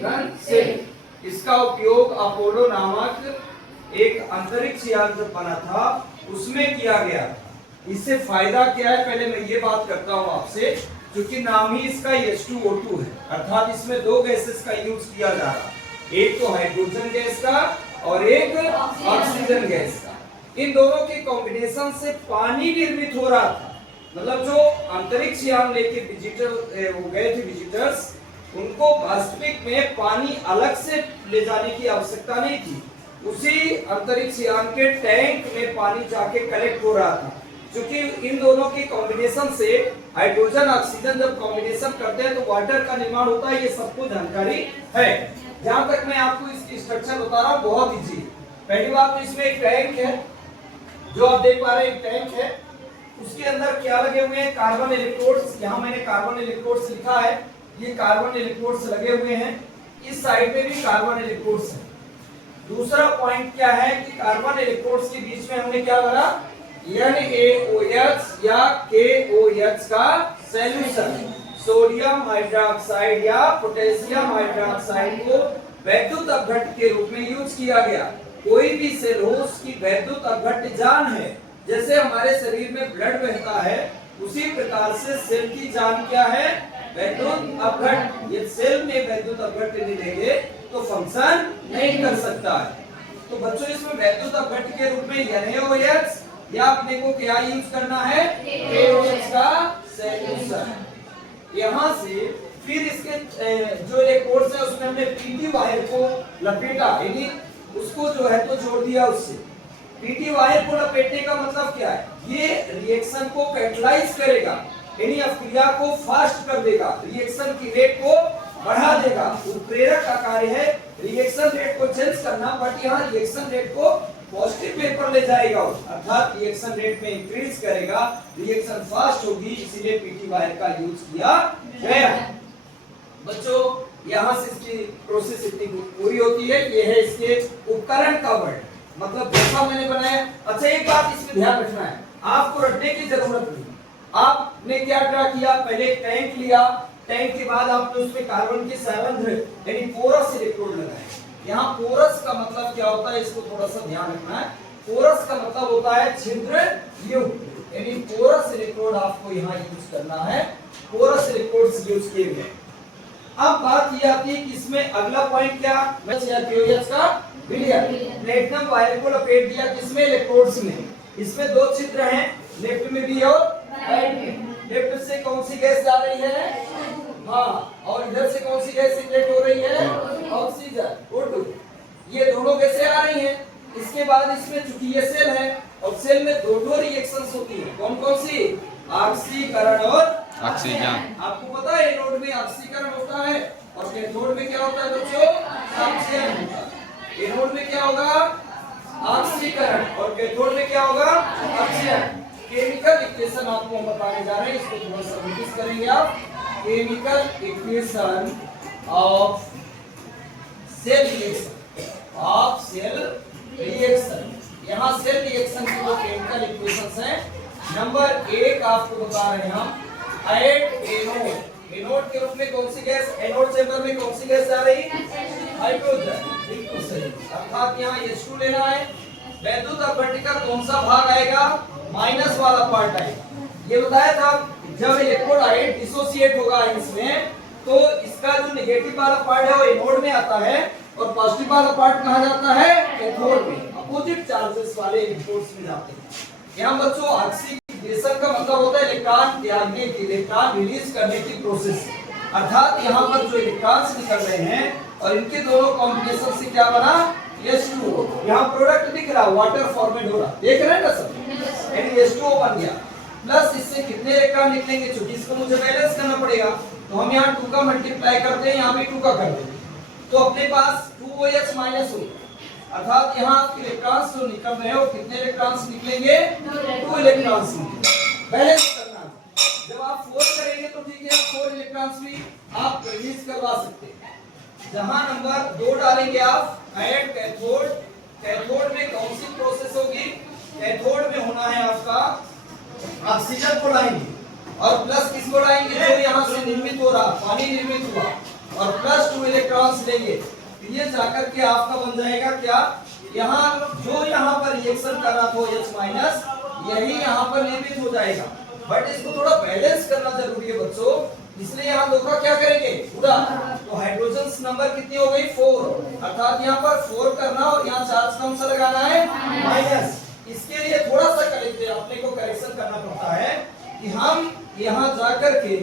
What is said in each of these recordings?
Oxygen cell. इसका उपयोग Apollo नामक एक अंतरिक्ष यान जब बना था उसमें किया गया। इससे फायदा क्या है, पहले मैं ये बात करता हूँ आपसे, क्योंकि नाम ही इसका H2O2 है, अर्थात इसमें दो गैसेस का यूज किया जा रहा है, एक तो हाइड्रोजन गैस का और एक ऑक्सीजन गैस का। इन दोनों के कॉम्बिनेशन से पानी निर्मित हो रहा था। मतलब जो अंतरिक्ष यान लेके विजिटर वो गए थे विजिटर्स, उनको वास्तविक में पानी अलग से ले जाने की आवश्यकता नहीं थी। उसी अंतरिक्ष यान के टैंक में पानी जाके कलेक्ट हो रहा था, क्योंकि इन दोनों के कॉम्बिनेशन से हाइड्रोजन ऑक्सीजन जब कॉम्बिनेशन करते हैं तो वाटर का निर्माण होता है। ये सबको जानकारी है। जहां तक मैं आपको इसकी स्ट्रक्चर बता रहा हूँ, बहुत इजी। पहली बात तो इसमें एक टैंक है, जो आप देख पा रहे हैं, एक टैंक है। उसके अंदर क्या लगे हुए हैं, कार्बन इलेक्ट्रोड्स। यहाँ मैंने कार्बन इलेक्ट्रोड्स लिखा है, ये कार्बन इलेक्ट्रोड्स लगे हुए हैं। इस साइड में भी कार्बन इलेक्ट्रोड्स है। दूसरा पॉइंट क्या है कि कार्बन इलेक्ट्रोड्स के बीच में हमने क्या लगा, NaOH या KOH का सॉल्यूशन, सोडियम हाइड्रोक्साइड या पोटेशियम हाइड्रोक्साइड को वैद्युत अपघट्ट के रूप में यूज किया गया। कोई भी सेल हो उसकी वैद्युत अपघट्ट जान है। जैसे हमारे शरीर में ब्लड बहता है, उसी प्रकार से सेल की जान क्या है, वैद्युत अपघट्ट। ये सेल में वैद्युत अपघट्ट नहीं देंगे तो फंक्शन नहीं कर सकता है। तो बच्चों इसमें वैद्युत अपघट्ट के रूप में NaOH या अपने को क्या यूज करना है, KOH का सॉल्यूशन। यहाँ से फिर इसके जो इलेक्ट्रोड्स है उसमें हमने PT वायर को लपेटा, यानी उसको जो है तो जोड़ दिया उससे। PT वायर को लपेटने का मतलब क्या है, ये रिएक्शन को कैटलाइज करेगा, यानी अभिक्रिया को फास्ट कर देगा, रिएक्शन की रेट को बढ़ा देगा। उत्प्रेरक का कार्य है रिएक्शन रेट को चेंज करना, बट यहाँ रिएक्शन रेट को पॉजिटिव वे पर ले जाएगा, अर्थात रिएक्शन रेट में इंक्रीज करेगा, रिएक्शन फास्ट होगी, इसीलिए PT वायर का यूज किया गया। बच्चों यहाँ से इसकी प्रोसेस इतनी पूरी होती है। ये है इसके उपकरण का वर्ड, मतलब जैसा मैंने बनाया। अच्छा एक बात इसमें ध्यान रखना है, आपको रटने की जरूरत नहीं। आपने क्या ड्रा किया, पहले एक टैंक लिया, टैंक के बाद आपने उसमें कार्बन के संबंध यानी पोरस इलेक्ट्रोड लगाए। यहाँ पोरस का मतलब क्या होता है, इसको थोड़ा सा ध्यान रखना है। पोरस का मतलब होता है छिद्र युक्त, यानी पोरस इलेक्ट्रोड आपको यहाँ यूज करना है। पोरस इलेक्ट्रोड्स यूज किए गए। अब बात ये आती है कि इसमें अगला पॉइंट क्या, KOH का विलयन। प्लेटिनम वायर को लपेट दिया किसमें, इलेक्ट्रोड्स में। इसमें दो छिद्र हैं, लेफ्ट में भी और राइट में। लेफ्ट से कौन सी गैस जा रही है, हाँ, और इधर से कौन सी गैस सिलेक्ट हो रही है, ऑक्सीजन, O2। ये दोनों गैसें आ रही हैं। इसके बाद इसमें चूंकि ये सेल है और सेल में दो रिएक्शंस होती है, कौन कौन सी, ऑक्सीकरण और ऑक्सीजन। आपको पता है एनोड में ऑक्सीकरण होता है और कैथोड में क्या होता है बच्चों, ऑक्सीजन होता है। एनोड में क्या होगा, ऑक्सीकरण, और कैथोड में क्या होगा, ऑक्सीजन। केमिकल इक्वेशन आपको हम बताने जा रहे हैं, इसको थोड़ा सा नोटिस करेंगे आप। Chemical equation of cell reaction, of cell reaction. यहाँ सेल रिएक्शन की जो केमिकल इक्वेशंस हैं, नंबर 1 आपको बता रहे हैं हम, ऐड एनोड। एनोड के रूप में कौन सी गैस, एनोड चेंबर में कौन सी गैस जा रही, हाइड्रोजन, बिल्कुल सही। अर्थात यहाँ H2 लेना है। वैद्युत अपघट्ट का कौन सा भाग आएगा, माइनस वाला पार्ट आएगा। ये बताया था जब इलेक्ट्रोड आयन डिसोसिएट होगा इसमें, तो इसका जो नेगेटिव वाला पार्ट है वो एनोड में आता है और पॉजिटिव वाला पार्ट कहाँ जाता है, कैथोड में। अपोजिट चार्जेस वाले इलेक्ट्रोड्स में जाते हैं। यहाँ बच्चों ऑक्सीडेशन का मतलब होता है इलेक्ट्रॉन त्यागने की, इलेक्ट्रॉन रिलीज करने की प्रोसेस। अर्थात यहाँ पर जो इलेक्ट्रॉन्स निकल रहे हैं और इनके दोनों कॉम्बिनेशन से क्या बना, H2O। यहाँ प्रोडक्ट दिख रहा, वाटर फॉर्मेट हो रहा, देख रहे हैं ना सब, यानी H2O बन गया। प्लस इससे कितने इलेक्ट्रॉन निकलेंगे, चूंकि इसको मुझे बैलेंस करना पड़ेगा, तो हम यहाँ 2 का मल्टीप्लाई करते हैं, यहाँ भी 2 का कर देते हैं, तो अपने पास 2OH माइनस हो। अर्थात यहाँ इलेक्ट्रॉन्स जो निकल रहे हैं वो कितने इलेक्ट्रॉन्स निकलेंगे, 2 इलेक्ट्रॉन्स निकलेंगे। बैलेंस करना, जब आप 4 करेंगे तो ठीक है, 4 इलेक्ट्रॉन्स भी आप रिलीज करवा सकते हैं। जहां नंबर 2 डालेंगे आप, ऐड कैथोड। कैथोड में कौन सी प्रोसेस होगी, कैथोड में होना है आपका ऑक्सीजन को लाएंगे और प्लस किसको लाएंगे, जो यहाँ से निर्मित हो रहा, पानी निर्मित हुआ, और प्लस 2 इलेक्ट्रॉन्स लेंगे तो ये जाकर के आपका बन जाएगा क्या, यहाँ जो यहाँ पर रिएक्शन कर रहा था H माइनस यही यहाँ पर नियमित हो जाएगा। बट इसको थोड़ा बैलेंस करना जरूरी है बच्चों, इसलिए यहाँ दो का क्या करेंगे पूरा। तो हाइड्रोजन नंबर कितनी हो गई 4, अर्थात यहाँ पर 4 करना और यहाँ चार्ज कौन सा लगाना है माइनस। इसके लिए थोड़ा सा अपने को करेक्शन करना पड़ता है कि हम यहाँ जाकर के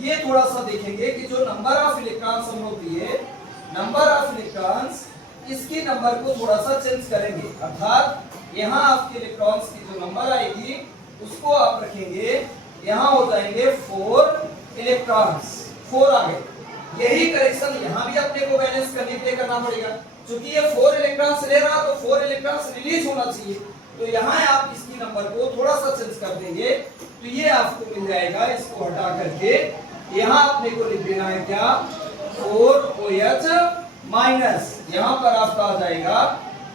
ये थोड़ा सा देखेंगे कि जो नंबर ऑफ इलेक्ट्रॉन्स हम होती है, नंबर ऑफ इलेक्ट्रॉन्स इसकी नंबर को थोड़ा सा चेंज करेंगे, अर्थात यहाँ आपके इलेक्ट्रॉन्स की जो नंबर आएगी उसको आप रखेंगे, यहाँ हो जाएंगे 4 इलेक्ट्रॉन्स, 4 आ गए। यही करेक्शन यहाँ भी अपने को बैलेंस करने के लिए करना पड़ेगा, क्योंकि ये 4 इलेक्ट्रॉन्स ले रहा तो 4 इलेक्ट्रॉन्स रिलीज होना चाहिए, तो यहाँ आप इसकी नंबर को थोड़ा सा चेंज कर देंगे तो ये आपको मिल जाएगा। इसको हटा करके यहाँ अपने को लिख देना है क्या 4OH माइनस, यहाँ पर आपका आ जाएगा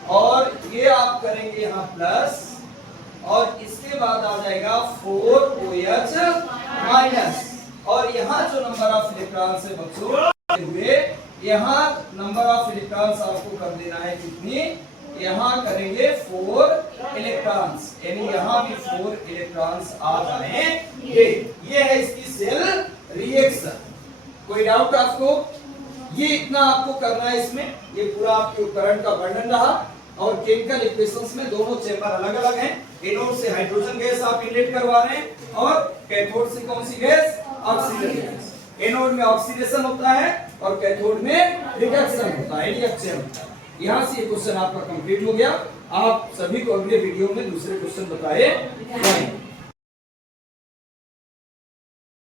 और ये आप करेंगे यहाँ प्लस और इसके बाद आ जाएगा 4OH माइनस और यहाँ जो नंबर ऑफ इलेक्ट्रॉन्स है बच्चों हुए, यहाँ नंबर ऑफ इलेक्ट्रॉन्स आपको कर देना है कितनी, यहाँ करेंगे 4 इलेक्ट्रॉन्स, यानी यहाँ भी 4 इलेक्ट्रॉन्स आ जाएंगे। ये है इसकी सेल रिएक्शन। कोई डाउट आपको? ये इतना आपको करना है इसमें। ये पूरा आपके उपकरण का वर्णन रहा और केमिकल इक्वेशंस में दोनों चेंबर अलग अलग हैं। एनोड से हाइड्रोजन गैस आप इनलेट करवा रहे हैं और कैथोड से कौन सी गैस, ऑक्सीजन गैस। एनोड में ऑक्सीडेशन होता है और कैथोड में रिडक्शन होता है, रिएक्शन होता है। यहाँ से ये क्वेश्चन आपका कंप्लीट हो गया। आप सभी को अगले वीडियो में दूसरे क्वेश्चन बताए जाएंगे।